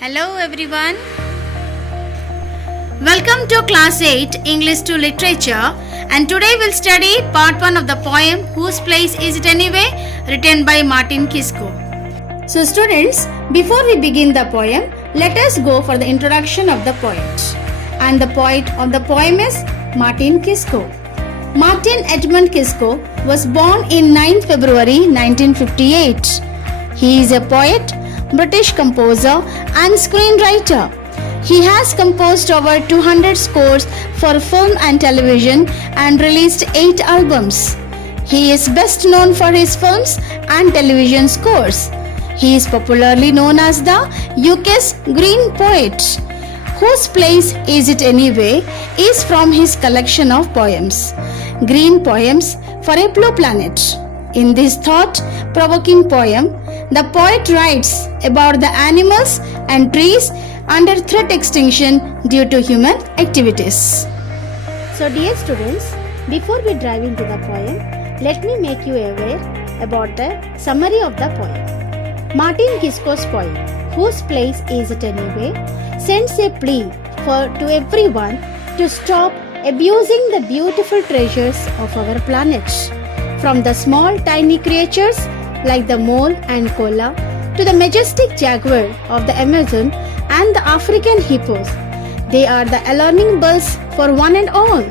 Hello everyone. Welcome to class 8 English to Literature, and today we'll study part 1 of the poem Whose Place Is It Anyway, written by Martin Kisco. So students, before we begin the poem, let us go for the introduction of the poet. And the poet of the poem is Martin Kisco. Martin Edmund Kisco was born in 9 February 1958. He is a poet, British composer and screenwriter. He has composed over 200 scores for film and television and released 8 albums. He is best known for his films and television scores. He is popularly known as the UK's Green Poet. Whose Place Is It Anyway is from his collection of poems, Green Poems for a Blue Planet. In this thought-provoking poem, the poet writes about the animals and trees under threat extinction due to human activities. So dear students, before we dive into the poem, let me make you aware about the summary of the poem. Martin Kisco's poem, Whose Place Is It Anyway, sends a plea to everyone to stop abusing the beautiful treasures of our planet. From the small tiny creatures like the mole and koala to the majestic jaguar of the Amazon and the African hippos. They are the alarming bulls for one and all.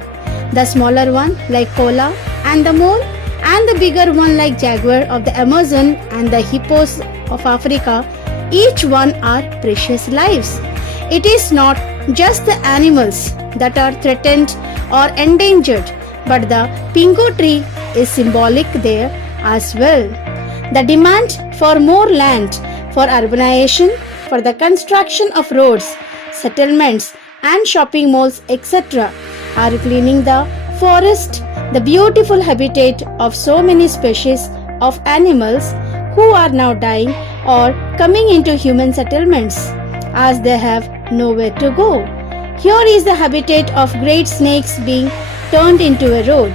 The smaller one like koala and the mole, and the bigger one like jaguar of the Amazon and the hippos of Africa, each one are precious lives. It is not just the animals that are threatened or endangered, but the pingo tree is symbolic there as well. The demand for more land, for urbanization, for the construction of roads, settlements and shopping malls, etc. are cleaning the forest, the beautiful habitat of so many species of animals who are now dying or coming into human settlements as they have nowhere to go. Here is the habitat of great snakes being turned into a road.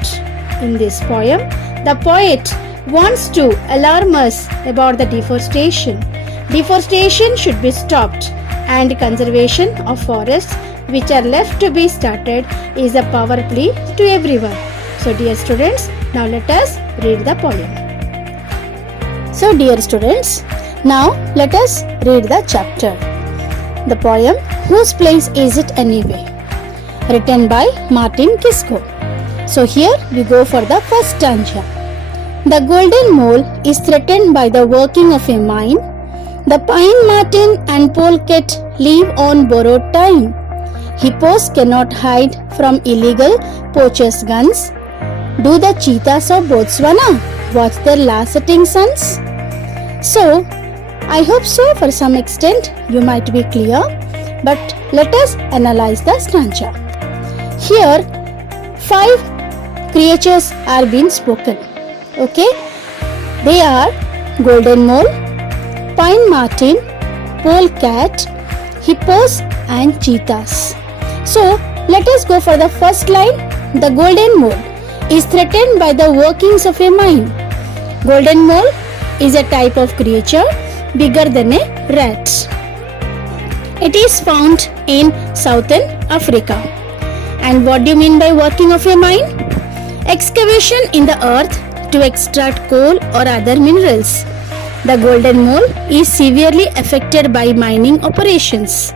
In this poem, the poet wants to alarm us about the deforestation. Deforestation should be stopped, and conservation of forests which are left to be started is a power plea to everyone. So dear students, now let us read the poem. So dear students, now let us read the chapter. The poem Whose Place Is It Anyway, written by Martin Kisco. So here we go for the first stanza. The golden mole is threatened by the working of a mine. The pine marten and polecat live on borrowed time. Hippos cannot hide from illegal poachers' guns. Do the cheetahs of Botswana watch their last setting suns? So, I hope so for some extent you might be clear, but let us analyze the stanza. Here, 5 creatures are being spoken. Okay, they are golden mole, pine marten, polecat, hippos and cheetahs. So let us go for the first line. The golden mole is threatened by the workings of a mine. Golden mole is a type of creature bigger than a rat. It is found in southern Africa. And what do you mean by working of a mine? Excavation in the earth to extract coal or other minerals. The golden mole is severely affected by mining operations.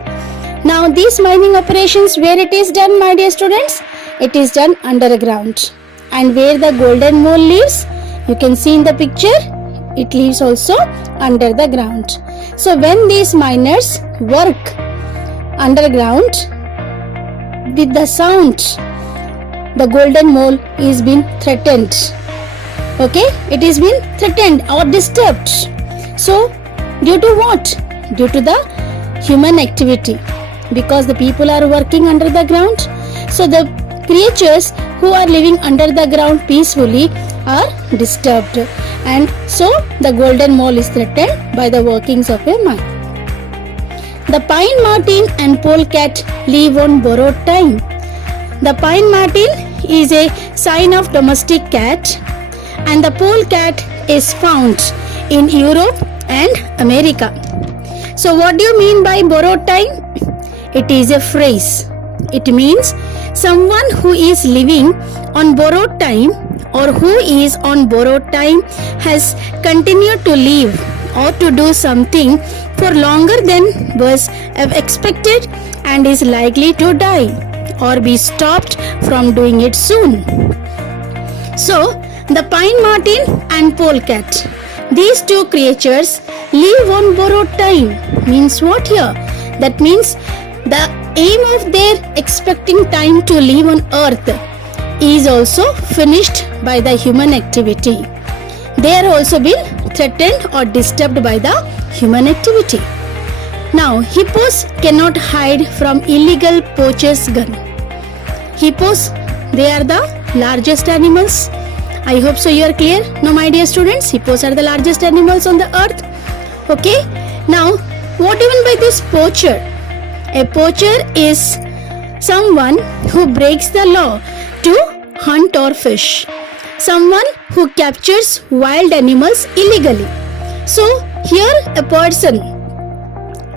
Now these mining operations, where it is done, my dear students? It is done underground. And where the golden mole lives, you can see in the picture, it lives also under the ground. So when these miners work underground with the sound, the golden mole is being threatened. Okay, it is being threatened or disturbed. So, due to what? Due to the human activity. Because the people are working under the ground. So, the creatures who are living under the ground peacefully are disturbed. And so, the golden mole is threatened by the workings of a mine. The pine marten and polecat live on borrowed time. The pine marten is a sign of domestic cat, and the polecat is found in Europe and America. So what do you mean by borrowed time? It is a phrase. It means someone who is living on borrowed time or who is on borrowed time has continued to live or to do something for longer than was expected and is likely to die or be stopped from doing it soon. So, the pine marten and polecat, these two creatures live on borrowed time. Means what here? That means the aim of their expecting time to live on earth is also finished by the human activity. They are also been threatened or disturbed by the human activity. Now, hippos cannot hide from illegal poachers' gun. Hippos, they are the largest animals. I hope so you are clear. No, my dear students, hippos are the largest animals on the earth. Okay. Now, what do you mean by this poacher? A poacher is someone who breaks the law to hunt or fish. Someone who captures wild animals illegally. So, here a person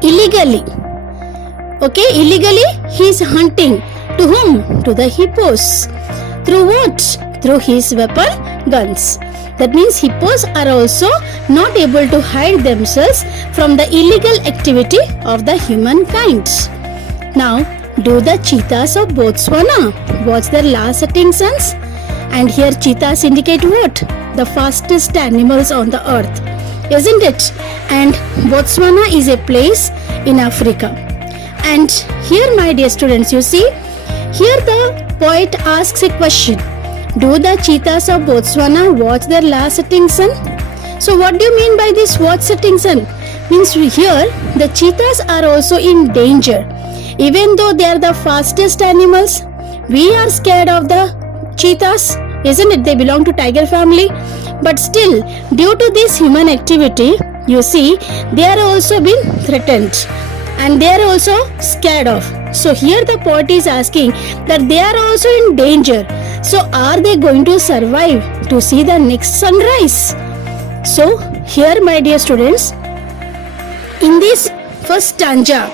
illegally, illegally he is hunting. To whom? To the hippos. Through what? Through his weapon guns. That means hippos are also not able to hide themselves from the illegal activity of the humankind. Now, do the cheetahs of Botswana watch their last setting suns? And here cheetahs indicate what? The fastest animals on the earth, isn't it? And Botswana is a place in Africa. And here, my dear students, you see, here the poet asks a question. Do the cheetahs of Botswana watch their last setting sun? So what do you mean by this watch setting sun? Means here the cheetahs are also in danger. Even though they are the fastest animals, we are scared of the cheetahs, isn't it? They belong to tiger family. But still, due to this human activity, you see, they are also being threatened and they are also scared of. So here the poet is asking that they are also in danger. So are they going to survive to see the next sunrise? So here, my dear students, in this first stanza,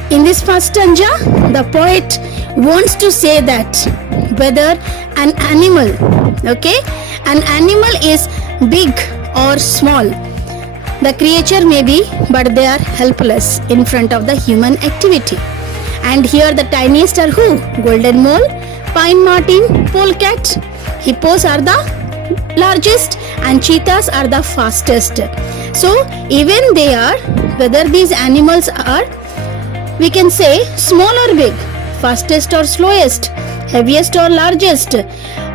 the poet wants to say that whether an animal, an animal is big or small, the creature may be, but they are helpless in front of the human activity. And here the tiniest are who? Golden mole, pine marten, polecat. Hippos are the largest and cheetahs are the fastest. So even they are, whether these animals are, we can say small or big, fastest or slowest, heaviest or largest,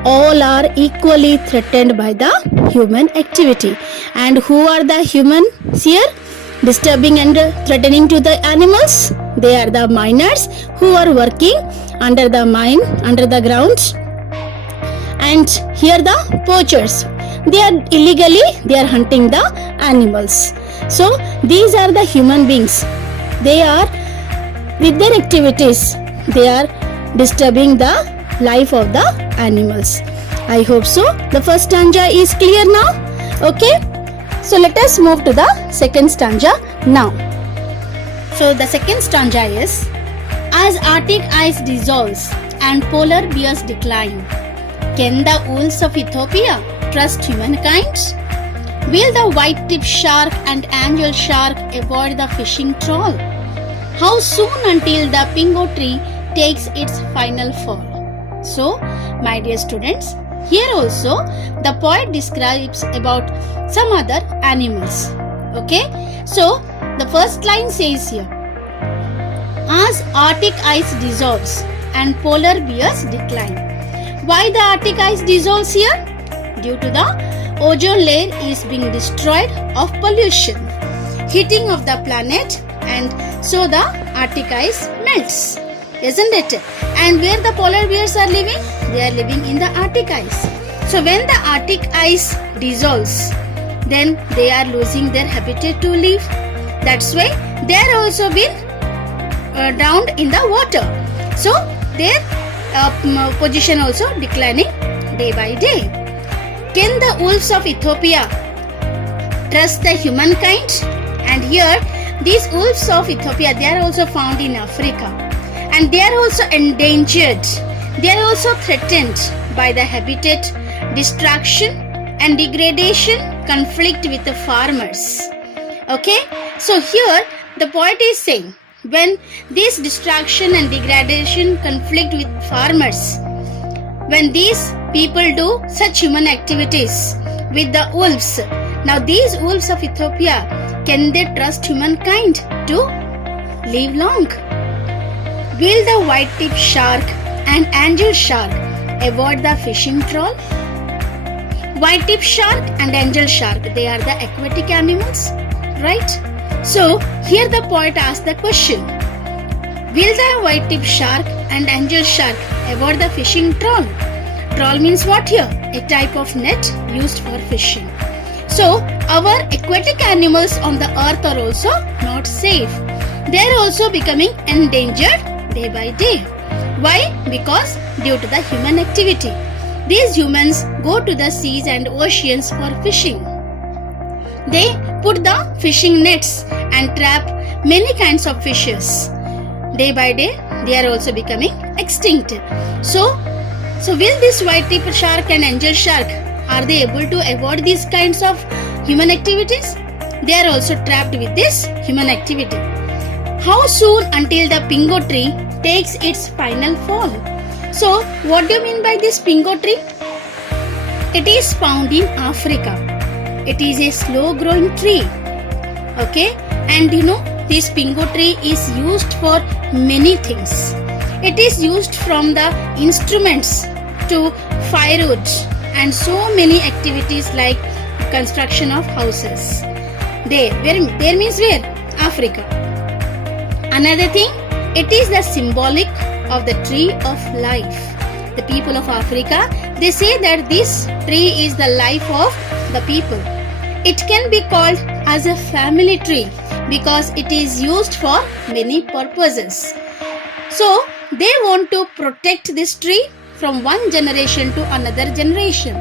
all are equally threatened by the human activity. And who are the humans here? Disturbing and threatening to the animals? They are the miners who are working under the mine, under the ground. And here the poachers. They are hunting the animals. So these are the human beings. They are, with their activities, they are disturbing the life of the animals. I hope so. The first stanza is clear now. Okay. So let us move to the second stanza now. So the second stanza is, as Arctic ice dissolves and polar bears decline, can the wolves of Ethiopia trust humankind? Will the white-tipped shark and angel shark avoid the fishing trawl? How soon until the pingo tree takes its final fall? So, my dear students, here also the poet describes about some other animals. Okay, so the first line says here, as Arctic ice dissolves and polar bears decline. Why the Arctic ice dissolves here? Due to the ozone layer is being destroyed of pollution, heating of the planet, and so the Arctic ice melts, isn't it? And where the polar bears are living? They are living in the Arctic ice. So when the Arctic ice dissolves, then they are losing their habitat to live. That's why they are also been drowned in the water. So their position also declining day by day. Can the wolves of Ethiopia trust the humankind? And here these wolves of Ethiopia, they are also found in Africa, and they are also endangered. They are also threatened by the habitat destruction and degradation conflict with the farmers. Okay, so here the poet is saying, when this destruction and degradation conflict with farmers, when these people do such human activities with the wolves, now these wolves of Ethiopia, can they trust humankind to live long? Will the white-tipped shark and angel shark avoid the fishing trawl? White-tipped shark and angel shark, they are the aquatic animals, right? So here the poet asks the question, will the white-tipped shark and angel shark avoid the fishing trawl? Trawl means what here? A type of net used for fishing. So our aquatic animals on the earth are also not safe. They are also becoming endangered day by day. Why? Because due to the human activity. These humans go to the seas and oceans for fishing. They put the fishing nets and trap many kinds of fishes. Day by day, they are also becoming extinct. So will this white-tipped shark and angel shark, are they able to avoid these kinds of human activities? They are also trapped with this human activity. How soon until the pingo tree takes its final fall? So what do you mean by this pingo tree? It is found in Africa. It is a slow growing tree. Okay, and this pingo tree is used for many things. It is used from the instruments to firewood and so many activities like construction of houses. There means where? Africa. Another thing, it is the symbolic of the tree of life. The people of Africa, they say that this tree is the life of the people. It can be called as a family tree because it is used for many purposes. So they want to protect this tree from one generation to another generation.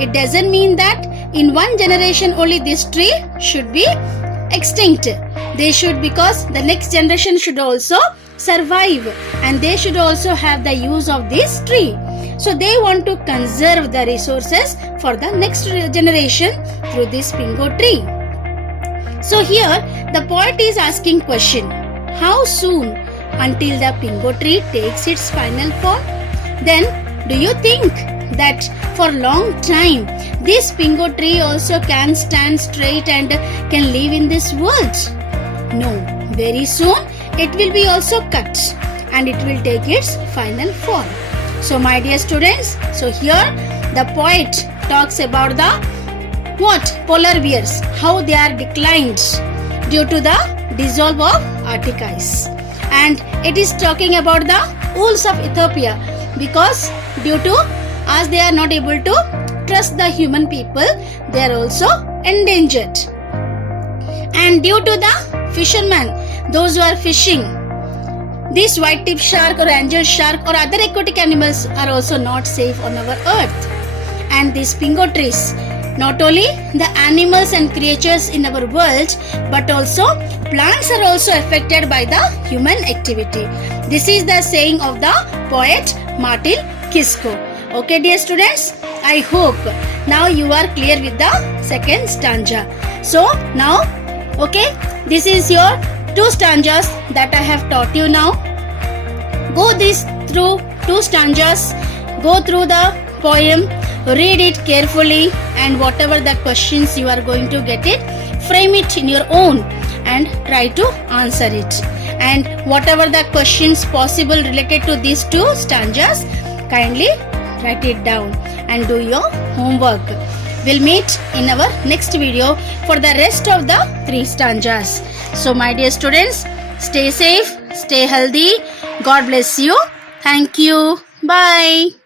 It doesn't mean that in one generation only this tree should be extinct. They should, because the next generation should also survive and they should also have the use of this tree. So they want to conserve the resources for the next generation through this pingo tree. So here the poet is asking question, how soon until the pingo tree takes its final fall? Then do you think that for long time this pingo tree also can stand straight and can live in this world? No, very soon it will be also cut and it will take its final fall. So my dear students, so here the poet talks about the polar bears, how they are declined due to the dissolve of Arctic ice, and it is talking about the wolves of Ethiopia because due to as they are not able to trust the human people, they are also endangered. And due to the fishermen, those who are fishing, this white-tipped shark or angel shark or other aquatic animals are also not safe on our earth. And these pingo trees, not only the animals and creatures in our world, but also plants are also affected by the human activity. This is the saying of the poet Martin Kisko. Okay, dear students, I hope now you are clear with the second stanza. So now, okay, this is your 2 stanzas that I have taught you now. Go through 2 stanzas, go through the poem, read it carefully, and whatever the questions you are going to get it, frame it in your own and try to answer it. And whatever the questions possible related to these 2 stanzas, kindly write it down and do your homework. We'll meet in our next video for the rest of the 3 stanzas. So my dear students, stay safe, stay healthy. God bless you. Thank you. Bye.